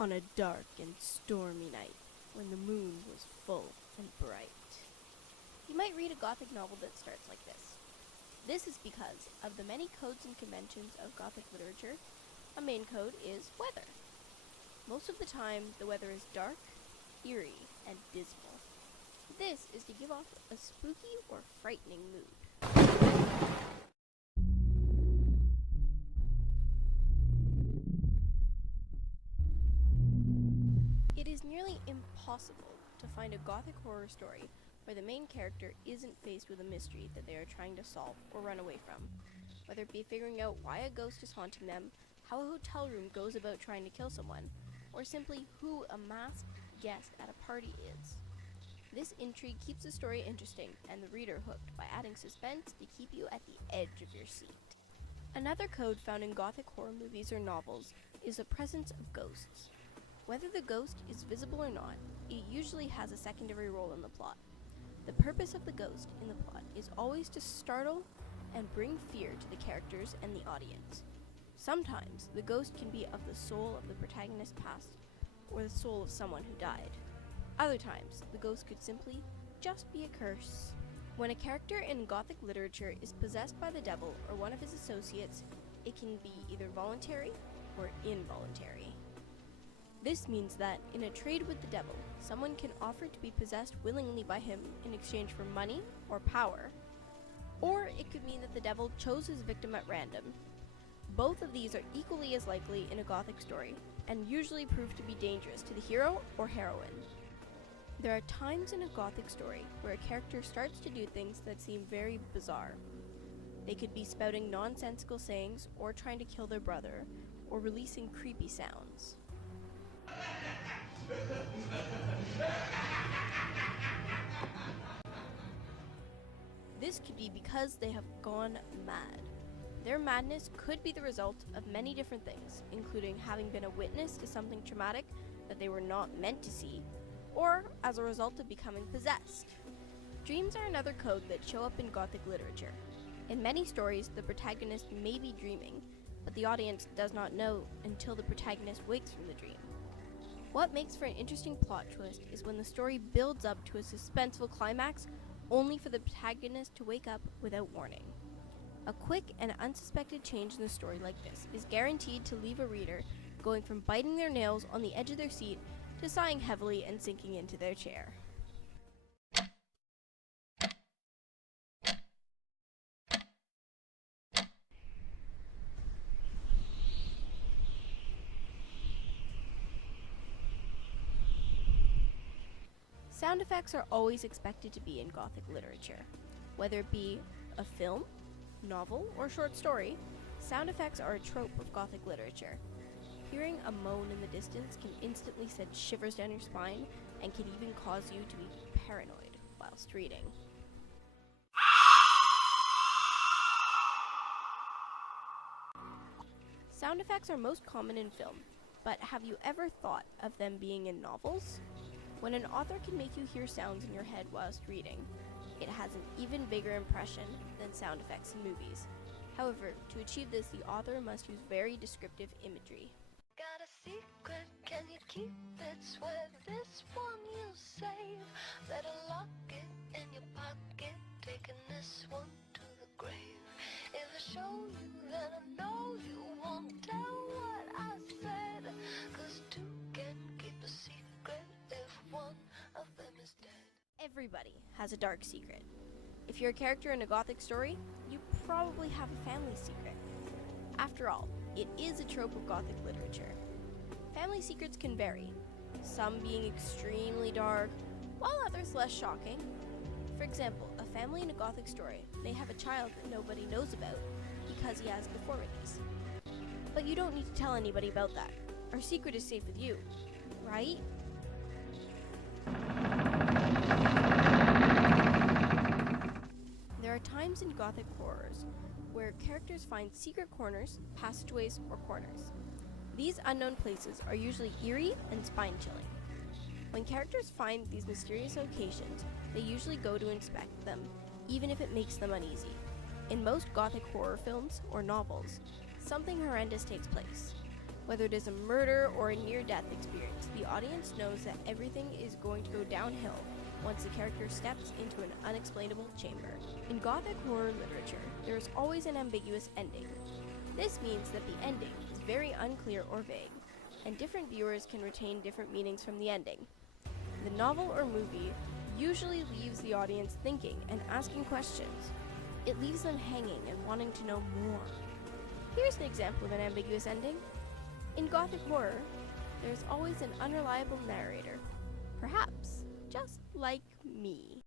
on a dark and stormy night when the moon was full and bright. You might read a Gothic novel that starts like this. This is because of the many codes and conventions of Gothic literature. A main code is weather. Most of the time, the weather is dark, eerie, and dismal. This is to give off a spooky or frightening mood. It is nearly impossible to find a Gothic horror story where the main character isn't faced with a mystery that they are trying to solve or run away from, whether it be figuring out why a ghost is haunting them, how a hotel room goes about trying to kill someone, or simply who a masked guest at a party is. This intrigue keeps the story interesting and the reader hooked by adding suspense to keep you at the edge of your seat. Another code found in Gothic horror movies or novels is the presence of ghosts. Whether the ghost is visible or not, it usually has a secondary role in the plot. The purpose of the ghost in the plot is always to startle and bring fear to the characters and the audience. Sometimes the ghost can be of the soul of the protagonist's past or the soul of someone who died. Other times, the ghost could simply just be a curse. When a character in Gothic literature is possessed by the devil or one of his associates, it can be either voluntary or involuntary. This means that, in a trade with the devil, someone can offer to be possessed willingly by him in exchange for money or power, or it could mean that the devil chose his victim at random. Both of these are equally as likely in a Gothic story, and usually prove to be dangerous to the hero or heroine. There are times in a Gothic story where a character starts to do things that seem very bizarre. They could be spouting nonsensical sayings, or trying to kill their brother, or releasing creepy sounds. This could be because they have gone mad. Their madness could be the result of many different things, including having been a witness to something traumatic that they were not meant to see, or as a result of becoming possessed. Dreams are another code that show up in Gothic literature. In many stories, the protagonist may be dreaming, but the audience does not know until the protagonist wakes from the dream. What makes for an interesting plot twist is when the story builds up to a suspenseful climax, only for the protagonist to wake up without warning. A quick and unsuspected change in the story like this is guaranteed to leave a reader going from biting their nails on the edge of their seat to sighing heavily and sinking into their chair. Sound effects are always expected to be in Gothic literature. Whether it be a film, novel, or short story, sound effects are a trope of Gothic literature. Hearing a moan in the distance can instantly send shivers down your spine and can even cause you to be paranoid whilst reading. Sound effects are most common in film, but have you ever thought of them being in novels? When an author can make you hear sounds in your head whilst reading, it has an even bigger impression than sound effects in movies. However, to achieve this, the author must use very descriptive imagery. Got a secret, can you keep it? Swear this one you'll save. Better lock it in your pocket, taking this one to the grave. If I show you, then I know you won't tell what I said. 'Cause two can keep a secret if one of them is dead. Everybody has a dark secret. If you're a character in a Gothic story, you probably have a family secret. After all, it is a trope of Gothic literature. Family secrets can vary, some being extremely dark, while others less shocking. For example, a family in a Gothic story may have a child that nobody knows about because he has deformities. But you don't need to tell anybody about that. Our secret is safe with you, right? There are times in Gothic horrors where characters find secret corners, passageways, or corners. These unknown places are usually eerie and spine-chilling. When characters find these mysterious locations, they usually go to inspect them, even if it makes them uneasy. In most Gothic horror films or novels, something horrendous takes place. Whether it is a murder or a near-death experience, the audience knows that everything is going to go downhill once the character steps into an unexplainable chamber. In Gothic horror literature, there is always an ambiguous ending. This means that the ending is very unclear or vague, and different viewers can retain different meanings from the ending. The novel or movie usually leaves the audience thinking and asking questions. It leaves them hanging and wanting to know more. Here's an example of an ambiguous ending. In Gothic horror, there's always an unreliable narrator. Perhaps just like me.